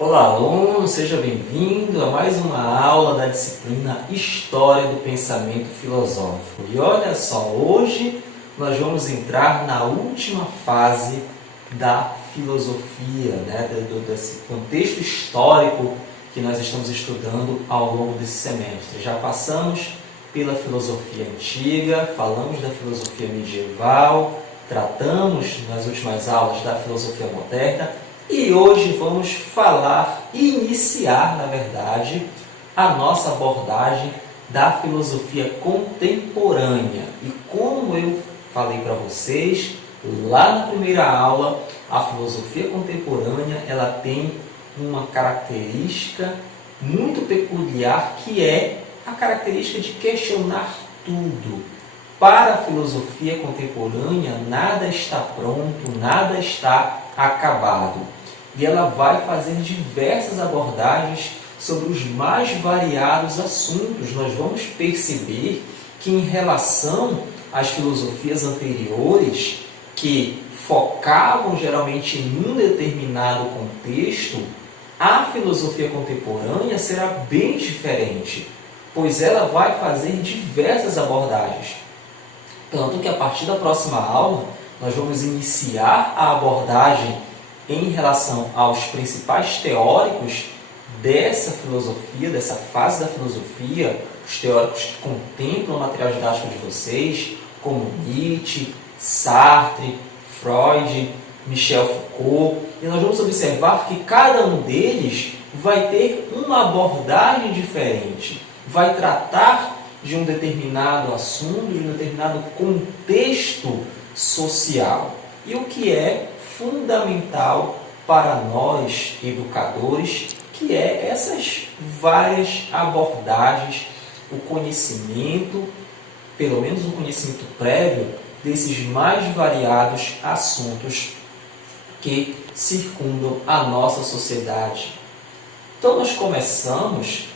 Olá, aluno, seja bem-vindo a mais uma aula da disciplina História do Pensamento Filosófico. E olha só, hoje nós vamos entrar na última fase da filosofia, desse contexto histórico que nós estamos estudando ao longo desse semestre. Já passamos pela filosofia antiga, falamos da filosofia medieval, tratamos nas últimas aulas da filosofia moderna. E hoje vamos iniciar, na verdade, a nossa abordagem da filosofia contemporânea. E como eu falei para vocês, lá na primeira aula, a filosofia contemporânea ela tem uma característica muito peculiar, que é a característica de questionar tudo. Para a filosofia contemporânea, nada está pronto, nada está acabado. E ela vai fazer diversas abordagens sobre os mais variados assuntos. Nós vamos perceber que, em relação às filosofias anteriores, que focavam geralmente em um determinado contexto, a filosofia contemporânea será bem diferente, pois ela vai fazer diversas abordagens. Tanto que, a partir da próxima aula, nós vamos iniciar a abordagem em relação aos principais teóricos dessa filosofia, dessa fase da filosofia, os teóricos que contemplam o material didático de vocês, como Nietzsche, Sartre, Freud, Michel Foucault. E nós vamos observar que cada um deles vai ter uma abordagem diferente, vai tratar de um determinado assunto, de um determinado contexto social. E o que é fundamental para nós, educadores, que é essas várias abordagens, o conhecimento, pelo menos o conhecimento prévio, desses mais variados assuntos que circundam a nossa sociedade. Então, nós começamos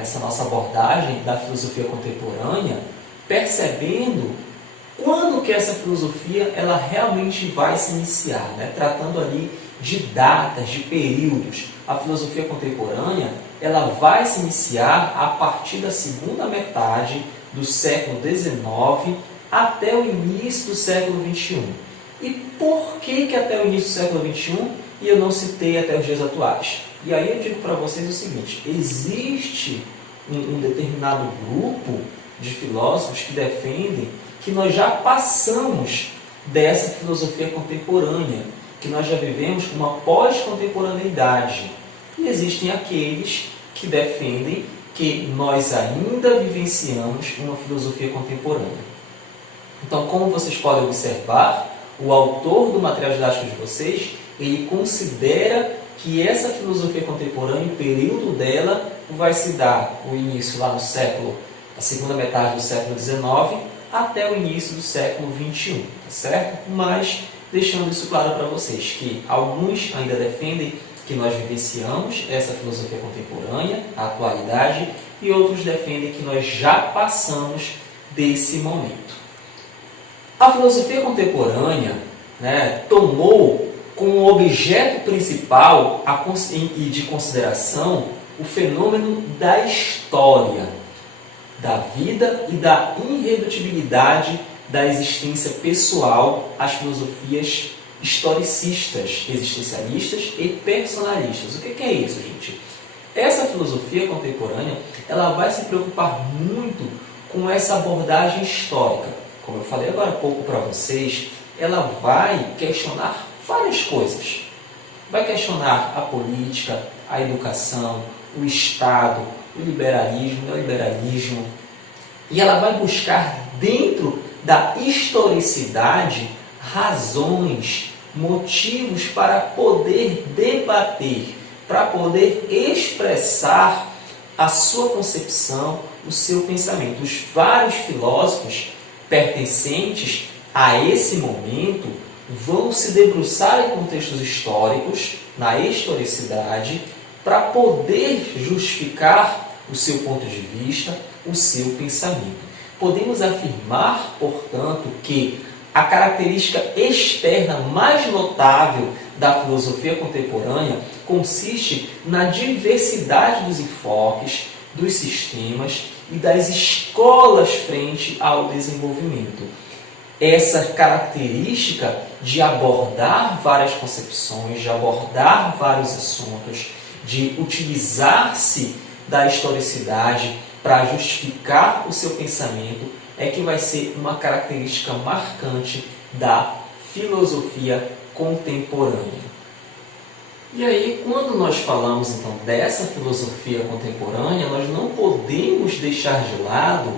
essa nossa abordagem da filosofia contemporânea percebendo quando que essa filosofia ela realmente vai se iniciar, tratando ali de datas, de períodos. A filosofia contemporânea ela vai se iniciar a partir da segunda metade do século XIX até o início do século XXI. E por que até o início do século XXI e eu não citei até os dias atuais? E aí eu digo para vocês o seguinte: existe um determinado grupo de filósofos que defendem que nós já passamos dessa filosofia contemporânea, que nós já vivemos uma pós-contemporaneidade. E existem aqueles que defendem que nós ainda vivenciamos uma filosofia contemporânea. Então, como vocês podem observar, o autor do material didático de vocês, ele considera que essa filosofia contemporânea, o período dela, vai se dar o início lá no a segunda metade do século XIX, até o início do século XXI, tá certo? Mas, deixando isso claro para vocês, que alguns ainda defendem que nós vivenciamos essa filosofia contemporânea, a atualidade, e outros defendem que nós já passamos desse momento. A filosofia contemporânea tomou como objeto principal e de consideração o fenômeno da história, da vida e da irredutibilidade da existência pessoal, as filosofias historicistas, existencialistas e personalistas. O que é isso, gente? Essa filosofia contemporânea ela vai se preocupar muito com essa abordagem histórica. Como eu falei agora há pouco para vocês, ela vai questionar várias coisas. Vai questionar a política, a educação, o Estado, o liberalismo, o neoliberalismo, e ela vai buscar dentro da historicidade razões, motivos para poder debater, para poder expressar a sua concepção, o seu pensamento. Os vários filósofos pertencentes a esse momento vão se debruçar em contextos históricos, na historicidade, para poder justificar o seu ponto de vista, o seu pensamento. Podemos afirmar, portanto, que a característica externa mais notável da filosofia contemporânea consiste na diversidade dos enfoques, dos sistemas e das escolas frente ao desenvolvimento. Essa característica de abordar várias concepções, de abordar vários assuntos, de utilizar-se da historicidade para justificar o seu pensamento, é que vai ser uma característica marcante da filosofia contemporânea. E aí, quando nós falamos então dessa filosofia contemporânea, nós não podemos deixar de lado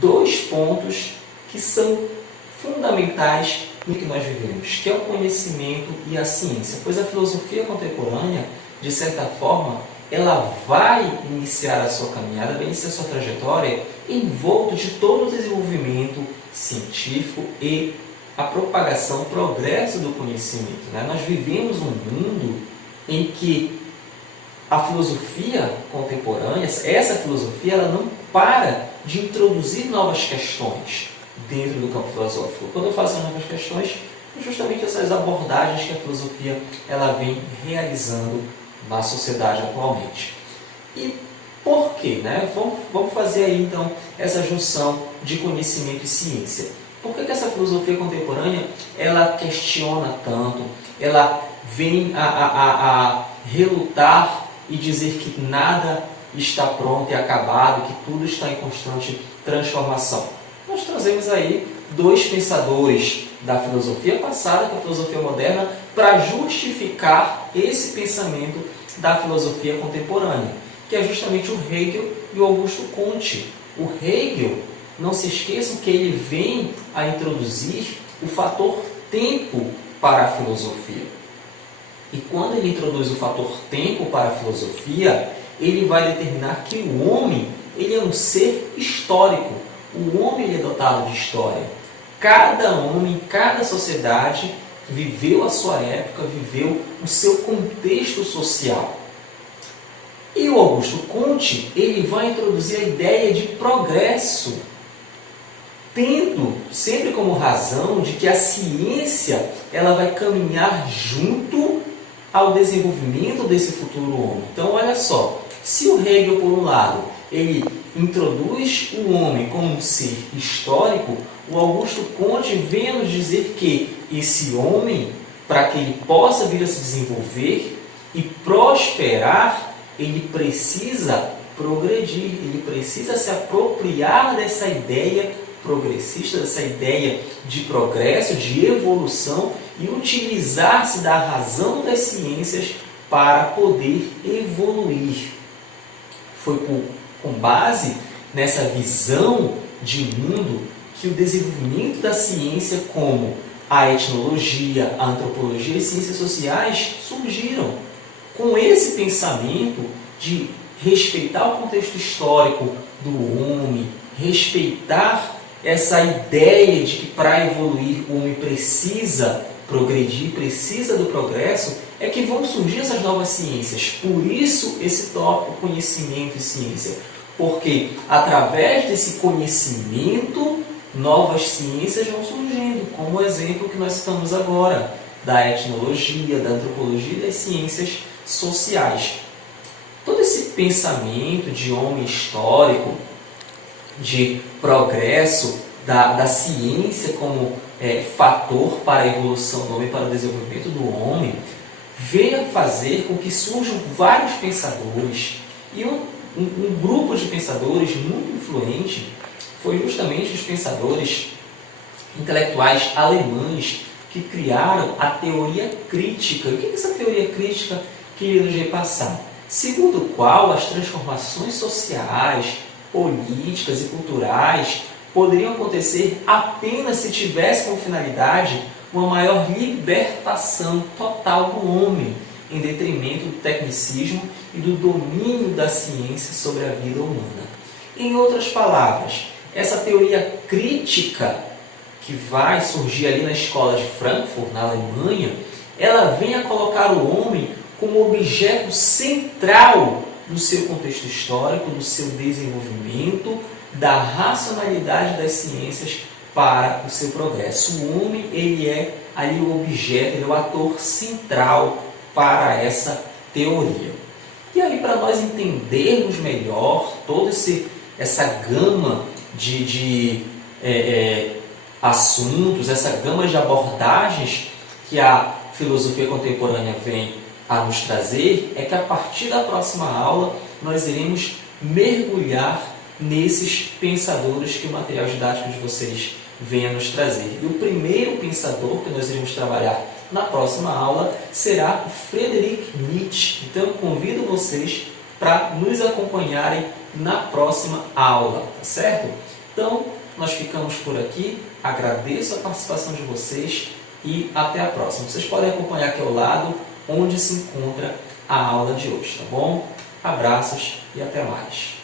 dois pontos que são fundamentais no que nós vivemos, que é o conhecimento e a ciência. Pois a filosofia contemporânea, de certa forma, ela vai iniciar a sua caminhada, vai iniciar a sua trajetória envolto de todo o desenvolvimento científico e a propagação, o progresso do conhecimento. Nós vivemos um mundo em que a filosofia contemporânea, essa filosofia, ela não para de introduzir novas questões dentro do campo filosófico. Quando eu faço as novas questões, é justamente essas abordagens que a filosofia ela vem realizando na sociedade atualmente. E por quê? Vamos fazer aí então essa junção de conhecimento e ciência. Por que essa filosofia contemporânea ela questiona tanto, ela vem a relutar e dizer que nada está pronto e acabado, que tudo está em constante transformação? Nós trazemos aí dois pensadores da filosofia passada, que é a filosofia moderna, para justificar esse pensamento da filosofia contemporânea, que é justamente o Hegel e o Augusto Comte. O Hegel, não se esqueçam que ele vem a introduzir o fator tempo para a filosofia. E quando ele introduz o fator tempo para a filosofia, ele vai determinar que o homem ele é um ser histórico. O homem ele é dotado de história. Cada homem, cada sociedade viveu a sua época, viveu o seu contexto social. E o Augusto Comte ele vai introduzir a ideia de progresso, tendo sempre como razão de que a ciência ela vai caminhar junto ao desenvolvimento desse futuro homem. Então, olha só, se o Hegel, por um lado, ele introduz o homem como um ser histórico, o Augusto Comte vem a nos dizer que esse homem, para que ele possa vir a se desenvolver e prosperar, ele precisa progredir, ele precisa se apropriar dessa ideia progressista, dessa ideia de progresso, de evolução e utilizar-se da razão das ciências para poder evoluir. Foi com base nessa visão de mundo que o desenvolvimento da ciência como a etnologia, a antropologia e ciências sociais surgiram. Com esse pensamento de respeitar o contexto histórico do homem, respeitar essa ideia de que para evoluir o homem precisa progredir, precisa do progresso, é que vão surgir essas novas ciências. Por isso esse tópico conhecimento e ciência. Porque através desse conhecimento, novas ciências vão surgindo, como o exemplo que nós citamos agora, da etnologia, da antropologia e das ciências sociais. Todo esse pensamento de homem histórico, de progresso, da ciência como fator para a evolução do homem, para o desenvolvimento do homem, veio a fazer com que surjam vários pensadores. E um grupo de pensadores muito influente foi justamente os pensadores intelectuais alemães que criaram a teoria crítica. E o que é essa teoria crítica queria nos repassar? Segundo o qual as transformações sociais, políticas e culturais poderiam acontecer apenas se tivesse como finalidade uma maior libertação total do homem, em detrimento do tecnicismo e do domínio da ciência sobre a vida humana. Em outras palavras, essa teoria crítica que vai surgir ali na escola de Frankfurt, na Alemanha, ela vem a colocar o homem como objeto central do seu contexto histórico, do seu desenvolvimento, da racionalidade das ciências para o seu progresso. O homem ele é ali o objeto, ele é o ator central para essa teoria. E aí, para nós entendermos melhor toda essa gama de assuntos, essa gama de abordagens que a filosofia contemporânea vem a nos trazer, é que a partir da próxima aula nós iremos mergulhar nesses pensadores que o material didático de vocês vem a nos trazer. E o primeiro pensador que nós iremos trabalhar na próxima aula será o Friedrich Nietzsche. Então eu convido vocês para nos acompanharem na próxima aula, tá certo? Então nós ficamos por aqui, agradeço a participação de vocês e até a próxima. Vocês podem acompanhar aqui ao lado onde se encontra a aula de hoje, tá bom? Abraços e até mais!